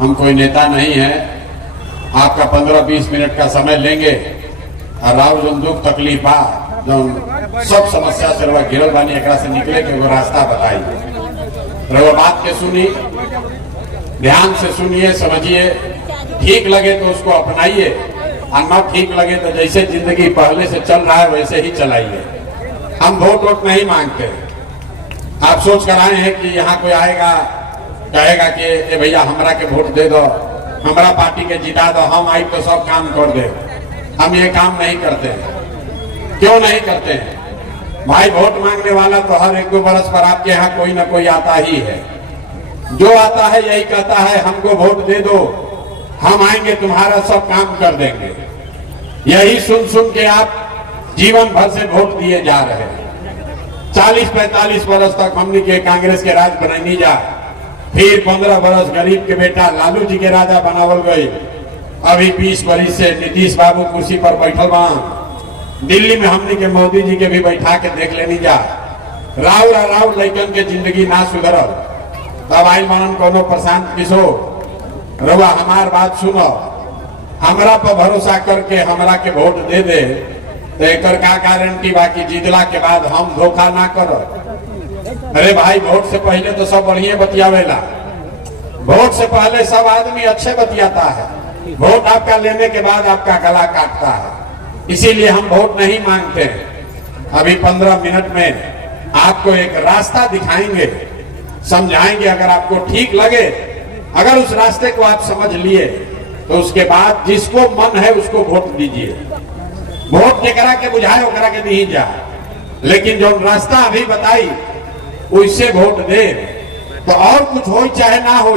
हम कोई नेता नहीं है, आपका 15-20 मिनट का समय लेंगे और राव जो दुख तकलीफ बा जो सब समस्या से रवा गिरल बानी एकरा से निकले के वो रास्ता बताइए। रवा बात के सुनी, ध्यान से सुनिए, समझिए, ठीक लगे तो उसको अपनाइए और न ठीक लगे तो जैसे जिंदगी पहले से चल रहा है वैसे ही चलाइए। हम वोट नहीं मांगते। आप सोच कर आए हैं कि यहाँ कोई आएगा कहेगा कि ए भैया हमरा के वोट दे दो, हमरा पार्टी के जिता दो, हम आई तो सब काम कर दे। हम ये काम नहीं करते हैं। क्यों नहीं करते हैं भाई? वोट मांगने वाला तो हर 1-2 बरस पर आपके यहाँ कोई ना कोई आता ही है। जो आता है यही कहता है हमको वोट दे दो, हम आएंगे तुम्हारा सब काम कर देंगे। यही सुन सुन के आप जीवन भर से वोट दिए जा रहे हैं। 40-45 बरस तक हमने के कांग्रेस के राज बनाई जा, फिर 15 बरस गरीब के बेटा लालू जी के राजा बनावल गई। अभी 20 बरस से नीतीश बाबू कुर्सी पर बैठल बा। दिल्ली में हमने के मोदी जी के भी बैठा के देख लेनी जा। राव लैकन के जिंदगी ना सुधरल तब आई मानन कोनो प्रशांत किशोर रवा हमार बात सुनो, हमरा पर भरोसा करके हमरा के वोट दे दे तो एक का गारंटी बाकी जीतला के बाद हम धोखा ना करो। अरे भाई, वोट से पहले तो सब बढ़िया बतियावेला, वोट से पहले सब आदमी अच्छे बतियाता है, वोट आपका लेने के बाद आपका गला काटता है। इसीलिए हम वोट नहीं मांगते हैं। अभी 15 मिनट में आपको एक रास्ता दिखाएंगे, समझाएंगे। अगर आपको ठीक लगे, अगर उस रास्ते को आप समझ लिए तो उसके बाद जिसको मन है उसको वोट दीजिए। वोट जेकरा के बुझाए ओकरा के नहीं जा, लेकिन जो रास्ता अभी बताई उससे वोट दे तो और कुछ हो चाहे ना हो,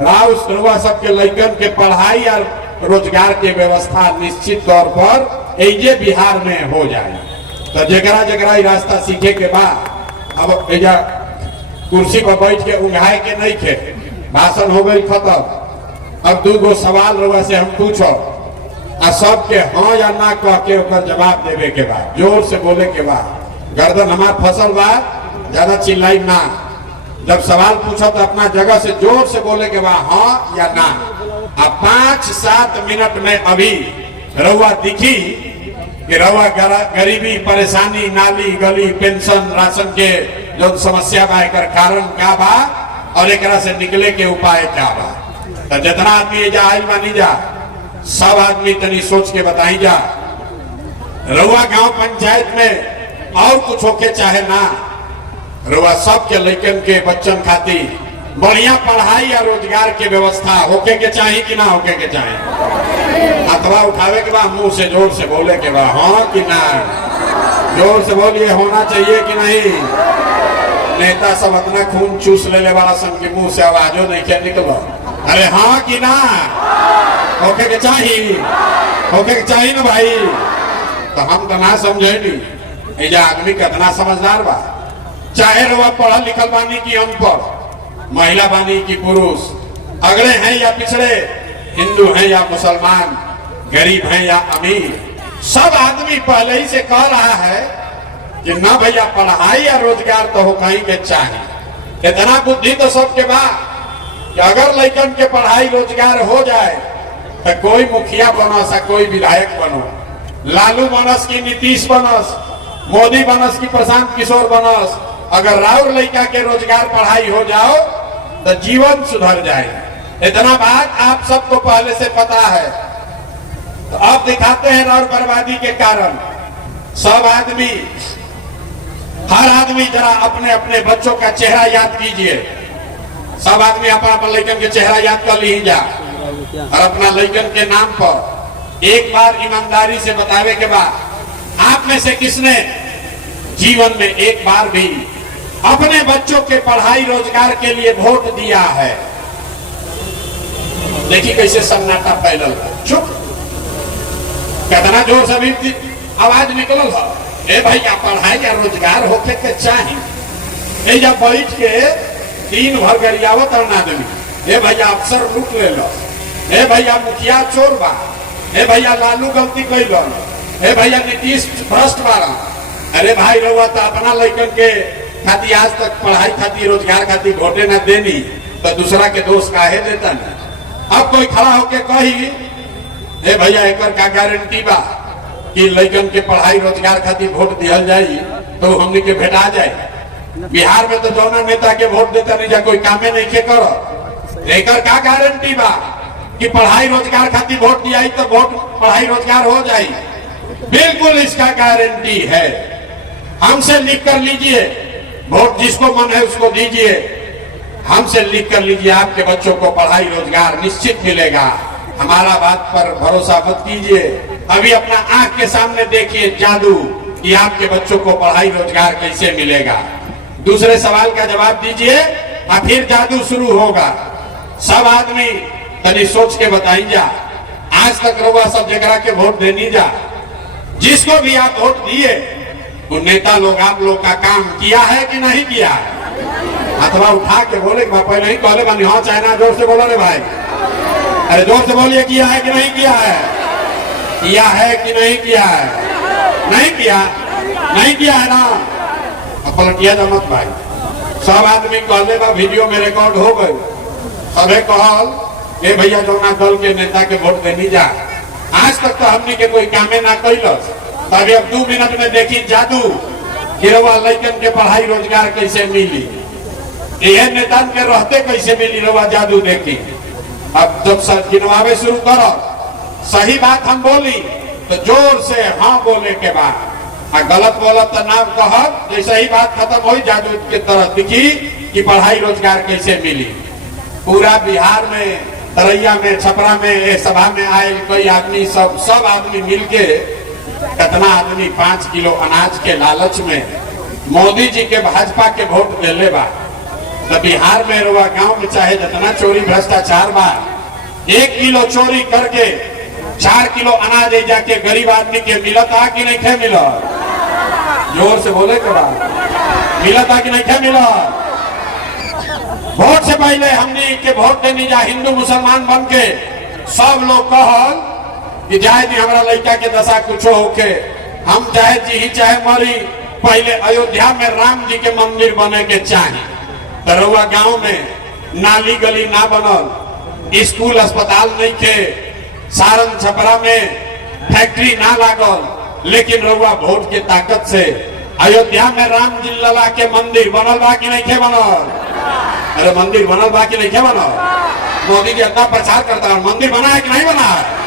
राव सुरवा सबके लड़कन के पढ़ाई और रोजगार के व्यवस्था निश्चित तौर पर एजे बिहार में हो जाए। तो जगरा जगरा रास्ता सीखे के बाद अब एजा कुर्सी पर बैठ के उंघाए के नहीं खे, भाषण हो गई खत्म। अब 2 सवाल रवा से हम पूछो और सबके हाँ या ना कह के ओकर जवाब देवे के बाद, जोर से बोले के बाद, गर्दन हमार फसल बा, ज्यादा चिल्लाई ना। जब सवाल पूछो तो अपना जगह से जोर से बोले के बाद हाँ या ना। अब 5-7 मिनट में अभी रउआ दिखी कि रउआ गरीबी, परेशानी, नाली गली, पेंशन, राशन के जो समस्या बा एकर कारण क्या बा और एकरा से निकले के उपाय क्या बा। तो जितना आदमी एजा आइल बानी जा, सब आदमी तनी सोच के बताई जा। रउआ गांव पंचायत में और कुछ होके चाहे ना, रउआ सबके लड़कन के बच्चन खातिर बढ़िया पढ़ाई या रोजगार के व्यवस्था होके के चाहिए कि ना होके के चाहिए। अथवा उठावे के बाद मुंह से जोर से बोले के बाद हाँ कि ना, जोर से बोलिए होना चाहिए कि नहीं। नेता सब अपना खून चूस ले वाला सन के मुंह से आवाजों नहीं क्या निकलो। अरे हाँ कि ना, होके के चाहिए, होके के चाहिए ना भाई। तो हम तो ना समझे नहीं एजा आदमी कितना समझदार बा। चाहे रउआ पढ़ल लिखल बानी की अनपढ़, महिला बानी की पुरुष, अगड़े हैं या पिछड़े, हिंदू हैं या मुसलमान, गरीब हैं या अमीर, सब आदमी पहले ही से कह रहा है कि ना भैया पढ़ाई या रोजगार तो हो कहीं के चाहिए। इतना बुद्धि तो सबके बाद कि अगर लड़कन के पढ़ाई रोजगार हो जाए तो कोई मुखिया बनस, कोई विधायक बनो, लालू बनस की नीतीश बनस, मोदी बनस की प्रशांत किशोर बनस, अगर राउर लड़का के रोजगार पढ़ाई हो जाओ तो जीवन सुधर जाए। इतना बात आप सबको पहले से पता है। तो अब दिखाते हैं राउर बर्बादी के कारण। सब आदमी, हर आदमी जरा अपने अपने बच्चों का चेहरा याद कीजिए। सब आदमी अपना लड़कन के चेहरा याद कर ली जा और अपना लड़कन के नाम पर एक बार ईमानदारी से बतावे के बाद आप में से किसने जीवन में एक बार भी अपने बच्चों के पढ़ाई रोजगार के लिए वोट दिया है? देखिए कैसे सन्नाटा फैलल, चुप, कितना जोर से भी आवाज निकलल है। ए भैया पढ़ाई या रोजगार होके के चाहिए। जब बैठ के दिन भर गरियावत और आदमी, ए भैया अफसर लूट ले लो, ए भैया मुखिया चोर बा, ए भैया लालू गलती कैल, ए भैया नीतीश भ्रष्ट बारा। अरे भाई रउआ तो अपना लड़कन के खातिर आज तक पढ़ाई खातिर रोजगार खातिर वोटे न देनी, तो दूसरा के दोष काहे देता नहीं। अब कोई खड़ा होके कही हे भैया एकर का गारंटी बा कि लड़कन के पढ़ाई रोजगार खातिर वोट दिहल जाई तो हमने के भेटा जाए। बिहार में तो जौना नेता के वोट देता नहीं जा कोई कामे नहीं के करो। एकर का गारंटी बा कि पढ़ाई रोजगार खातिर वोट दिया तो वोट पढ़ाई रोजगार हो जाए। बिल्कुल इसका गारंटी है। हमसे लिख कर लीजिए, वोट जिसको मन है उसको दीजिए, हमसे लिख कर लीजिए, आपके बच्चों को पढ़ाई रोजगार निश्चित मिलेगा। हमारा बात पर भरोसा मत कीजिए, अभी अपना आंख के सामने देखिए जादू कि आपके बच्चों को पढ़ाई रोजगार कैसे मिलेगा। दूसरे सवाल का जवाब दीजिए और फिर जादू शुरू होगा। सब आदमी तनी सोच के बताई जा, आज तक रहुआ सब जगह के वोट देनी जा, जिसको भी आप वोट दिए वो नेता लोग आप लोग का काम किया है कि नहीं किया है? अथवा उठा के बोले पहले ही कहले बनी हाँ चाइना, जोर से बोलो रे भाई, अरे जोर से बोलिए किया है कि नहीं किया है? किया है कि नहीं किया है? नहीं किया, नहीं किया है ना, अपन किया जा मत भाई। सब आदमी कहले बा, वीडियो में रिकॉर्ड हो गए, सबे कहल ए भैया जौना दल के नेता के वोट देनी जा, आज तक तो हमने के कोई कामे ना कैलस, तभी अब 2 मिनट में देखी जादू गिरवा लड़कन के पढ़ाई रोजगार कैसे मिली, यह नेता के रहते कैसे मिली, रवा जादू देखी। अब जब गिनवावे शुरू करो, सही बात हम बोली तो जोर से हाँ बोले के बाद, गलत बोला तो ना कह, जैसे ही बात खत्म हुई जादू की तरह दिखी कि पढ़ाई रोजगार कैसे मिली। पूरा बिहार में, तरैया में, छपरा में, सभा में आए कोई आदमी, सब आदमी मिलके, कितना आदमी 5 किलो अनाज के लालच में मोदी जी के भाजपा के वोट दिले बा। तो बिहार में रुआ गांव में चाहे जितना चोरी भ्रष्टाचार बा, 1 किलो चोरी करके 4 किलो अनाज जाके गरीब आदमी के मिलता कि नहीं खे मिला? जोर से बोले के बाद मिलता कि नहीं खे मिला? वोट से पहले हमने के वोट देनी जा हिंदू मुसलमान बन के सब लोग कहल कि जाए दी हमारा लड़का के दशा कुछ होके, हम चाहे जी चाहे मरी, पहले अयोध्या में राम जी के मंदिर बने के चाहिए। तरुआ गांव में नाली गली ना बनल, स्कूल अस्पताल नहीं के, सारण छपरा में फैक्ट्री ना लागल, लेकिन रउआ वोट के ताकत से अयोध्या में राम जी लला के मंदिर बनल बा कि नहीं के बनल? अरे मंदिर बनल बा कि नहीं के बनल? मोदी जी इतना प्रचार करता है, मंदिर बना है कि नहीं बना है?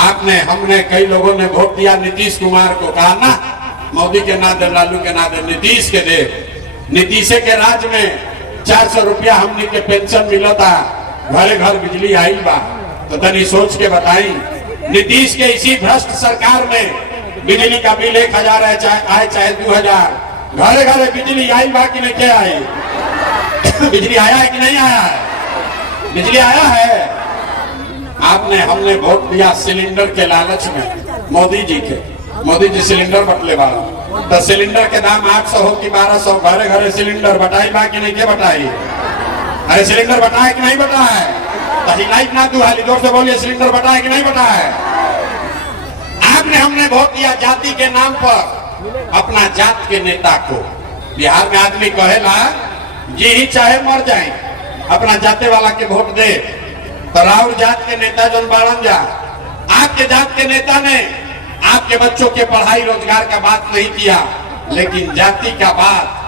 आपने, हमने, कई लोगों ने वोट दिया नीतीश कुमार को, कहा ना मोदी के ना दे, लालू के ना दे, नीतीश के दे। नीतीश के राज में 400 रुपया हमने के पेंशन मिलता, घरे घर बिजली आई बा। तो तनी सोच के बताई, नीतीश के इसी भ्रष्ट सरकार में बिजली का बिल 1000 आए चाहे 2000, घरे घरे बिजली आई बा कि नहीं के आई? बिजली आया है कि नहीं आया है? बिजली आया है। आपने, हमने वोट दिया सिलेंडर के लालच में मोदी जी के, मोदी जी सिलेंडर बटले वाला, तो सिलेंडर के दाम 800 हो कि 1200, घरे घरे सिलेंडर बटाई बा कि नहीं के बटाई? अरे सिलेंडर बटाए कि नहीं बटाए? लाइट ना दुहाली, जोर से बोलिए, सिलेंडर बटाए कि नहीं बटाए? आपने, हमने वोट दिया जाति के नाम पर अपना जात के नेता को। बिहार में आदमी कहेला जी ही चाहे मर जाए, अपना जाते वाला के वोट दे। तो राहुल जात के नेता जो बाड़न जा, आपके जात के नेता ने आपके बच्चों के पढ़ाई रोजगार का बात नहीं किया, लेकिन जाति का बात,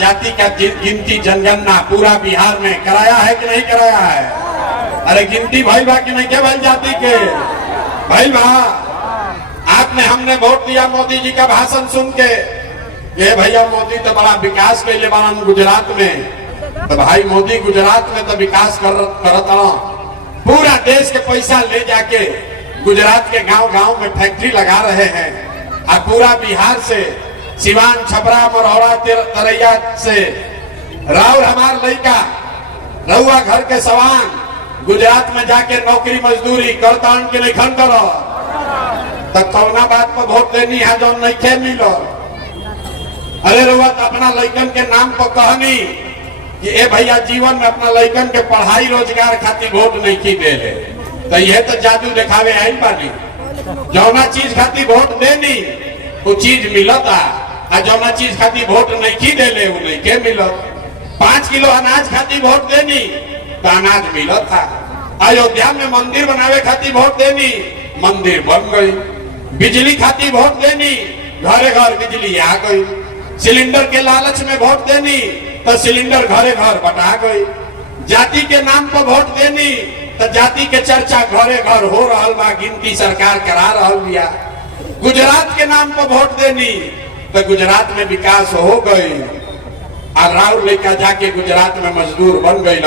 जाति का गिनती जनगणना पूरा बिहार में कराया है कि नहीं कराया है? अरे गिनती भाई बा कि नहीं के भाई जाति के भाई बा। आपने, हमने वोट दिया मोदी जी का भाषण सुन के, ये भैया मोदी तो बड़ा विकास के लिए बना गुजरात में, तो भाई मोदी गुजरात में तो विकास करत, पूरा देश के पैसा ले जाके गुजरात के गांव गांव में फैक्ट्री लगा रहे हैं, और पूरा बिहार से, सिवान, छपरा, मरौरा, तरैया से राउर हमार लड़का रहुआ घर के सवान गुजरात में जाके नौकरी मजदूरी करतान के लेखन करो, तो कौना बात पर वोट देनी है जो नहीं खे मिलो? अरे रहुआ तो अपना लड़कन के नाम पर कहनी कि ए भैया जीवन में अपना लड़कन के पढ़ाई रोजगार खातिर वोट नहीं की दे ले, तो यह तो जादू दिखावे आई बानी। जौना चीज खातिर वोट देनी वो चीज मिलता, और जौना चीज खातिर वोट नहीं की दे ले वो नहीं के मिलत। 5 किलो अनाज खाती वोट देनी तो अनाज मिला था। अयोध्या में मंदिर बनावे खाती वोट देनी, मंदिर बन गई। बिजली खाती वोट देनी, घरे घर बिजली आ गई। सिलेंडर के लालच में वोट देनी तो सिलेंडर घरे घर बटा गई। जाति के नाम पर वोट देनी तो जाति के चर्चा घरे घर हो रहा बा, गिनती सरकार करा रहा बिया। गुजरात के नाम पर वोट देनी तो गुजरात में विकास हो गई। और राउर लड़का जाके गुजरात में मजदूर बन गई।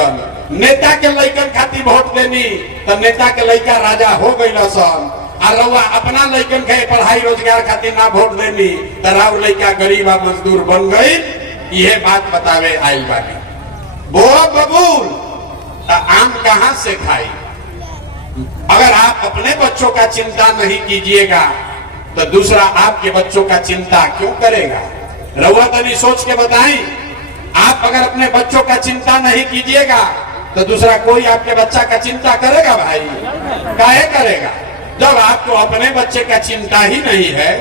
नेता के लड़कन खाती वोट देनी तो नेता के लड़का राजा हो गई सन। और रउआ अपना लड़कन के पढ़ाई रोजगार खातिर ना वोट देनी तो राउर लड़का गरीब मजदूर बन गई। यह बात बतावे आई बानी। बोआ बबूल आम कहां से खाई? अगर आप अपने बच्चों का चिंता नहीं कीजिएगा तो दूसरा आपके बच्चों का चिंता क्यों करेगा? रउआ तनी सोच के बताई। आप अगर अपने बच्चों का चिंता नहीं कीजिएगा तो दूसरा कोई आपके बच्चा का चिंता करेगा? भाई काहे करेगा? जब आपको अपने बच्चे का चिंता ही नहीं है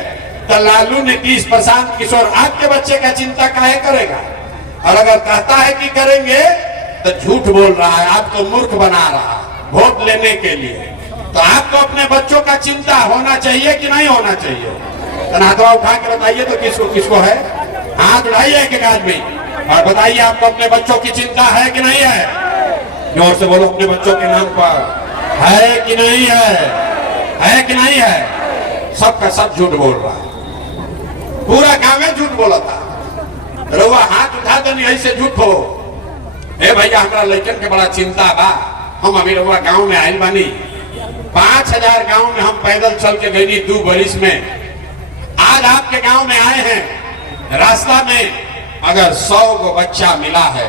तो लालू नीतीश प्रशांत किशोर आपके बच्चे का चिंता काहे करेगा? और अगर कहता है कि करेंगे तो झूठ बोल रहा है, आपको मूर्ख बना रहा है वोट लेने के लिए। तो आपको अपने बच्चों का चिंता होना चाहिए कि नहीं होना चाहिए? तो हाथवा उठा के बताइए तो किसको किसको है? हाथ उठाइए एक आदमी और बताइए आपको अपने बच्चों की चिंता है कि नहीं है? जोर से बोलो, अपने बच्चों के नाम पर है कि नहीं है कि नहीं है? सबका सब झूठ बोल रहा है, पूरा गांव में झूठ बोला था। रउआ हाथ उठा देनी ऐसे झूठ हो। ए भैया हमारा लड़कन के बड़ा चिंता बा। हम अभी रउआ गांव में आयल बानी। 5000 गांव में हम पैदल चल के गई 2 बरिस में। आज आपके गांव में आए हैं। रास्ता में अगर 100 को बच्चा मिला है,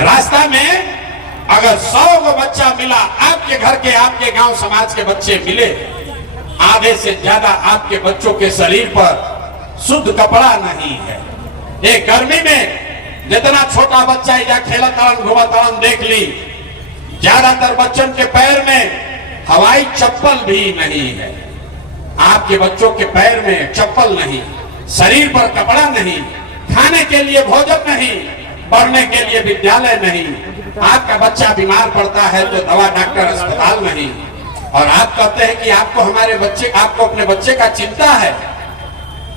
रास्ता में अगर 100 को बच्चा मिला, आपके घर के आपके गांव समाज के बच्चे मिले, आधे से ज्यादा आपके बच्चों के शरीर पर शुद्ध कपड़ा नहीं है। एक गर्मी में जितना छोटा बच्चा या खेला तड़न घुमा तड़न देख ली, ज्यादातर बच्चों के पैर में हवाई चप्पल भी नहीं है। आपके बच्चों के पैर में चप्पल नहीं, शरीर पर कपड़ा नहीं, खाने के लिए भोजन नहीं, पढ़ने के लिए विद्यालय नहीं। आपका बच्चा बीमार पड़ता है तो दवा डॉक्टर अस्पताल नहीं। और आप कहते हैं कि आपको हमारे बच्चे, आपको अपने बच्चे का चिंता है।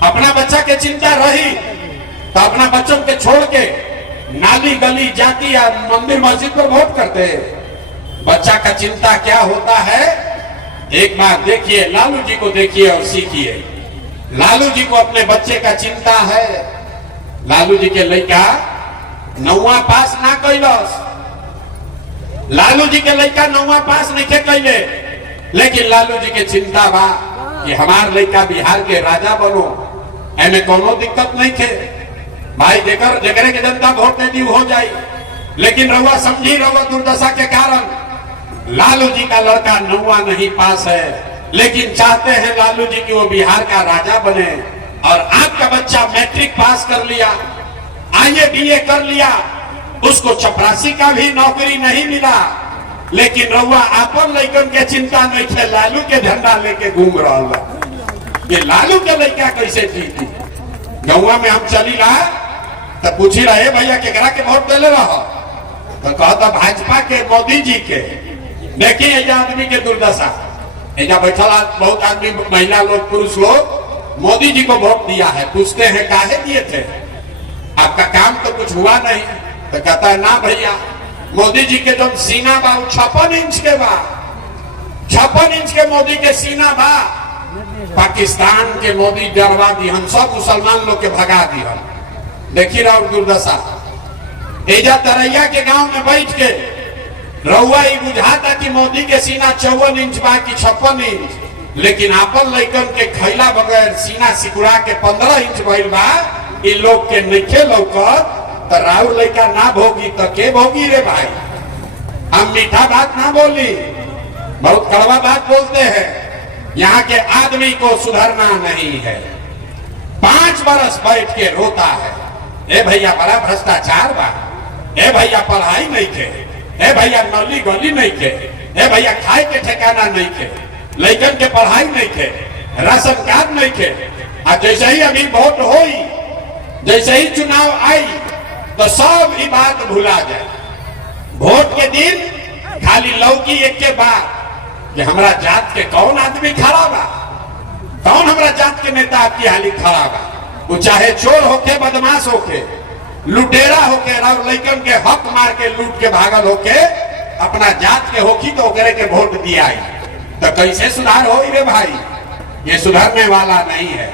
अपना बच्चा के चिंता रही तो अपना बच्चों के छोड़ के नाली गली जाति या मंदिर मस्जिद पर वोट करते हैं। बच्चा का चिंता क्या होता है? एक बार देखिए, लालू जी को देखिए और सीखिए। लालू जी को अपने बच्चे का चिंता है। लालू जी के लड़का 9वां पास ना कैलस। लालू जी के लड़का 9वां पास नहीं कैले, लेकिन लालू जी के चिंता बा कि हमार लड़का बिहार के राजा बनो। एमे कोनो दिक्कत नहीं थे भाई, जगरे के जनता वोट नहीं दी हो जाए। लेकिन रउआ समझी, रउआ दुर्दशा के कारण लालू जी का लड़का 9वां नहीं पास है, लेकिन चाहते हैं लालू जी कि वो बिहार का राजा बने। और आपका बच्चा मैट्रिक पास कर लिया, आईए बीए कर लिया, उसको चपरासी का भी नौकरी नहीं मिला, लेकिन रउआ आपन लड़कन के चिंता नहीं थे, लालू के झंडा लेके घूम रहा। ये लालू के लड़का कैसे जीती? गौवा में हम चली रहा तो पूछी रहे भैया केकरा के वोट दे रहा, तो कहता भाजपा के, मोदी जी के। देखिए एजा आदमी के दुर्दशा, एजा बैठा बहुत आदमी, महिला लोग, पुरुष लोग मोदी जी को वोट दिया है। पूछते हैं काहे दिए थे, आपका काम तो कुछ हुआ नहीं। तो कहता है ना भैया, मोदी जी के जो सीना बा 56 इंच के बा, 56 इंच के मोदी के सीना बा। पाकिस्तान के मोदी डरवा दी, हम सब मुसलमान लोग के भगा दी। हम देखी रहा दुर्दशा। एजा तरैया के गांव में बैठ के रउआ बुझाता कि मोदी के सीना 54 इंच बा कि 56 इंच, लेकिन आपन लड़कन के खैला बगैर सीना सिकुड़ा के 15 इंच भइल बा। इ लोग के नइखे लौकत तो राउर लड़का ना भोगी तो के भोगी रे भाई? हम मीठा बात ना बोली, बहुत कड़वा बात बोलते हैं। यहाँ के आदमी को सुधरना नहीं है। 5 बरस बैठ के रोता है, ए भैया बड़ा भ्रष्टाचार बा, ए भैया पढ़ाई नहीं थे, ए भैया नली गली नहीं थे, ए भैया खाए के ठिकाना नहीं थे, लड़कन के पढ़ाई नहीं थे, राशन कार्ड नहीं थे। और जैसे ही अभी वोट होई, जैसे ही चुनाव आई, तो सब ही बात भुला जाए। वोट के दिन खाली लौकी एक के बाद कि हमारा जात के कौन आदमी खड़ा बा, कौन हमारा जात के नेता आपकी हाली खड़ा बा। वो चाहे चोर होके, बदमाश होके, लुटेरा होके, और लइकन के हक मार के लूट के भागल होके अपना जात के होकी तो ओकरे के वोट दिया। तो कैसे सुधार हो रे भाई? ये सुधरने वाला नहीं है।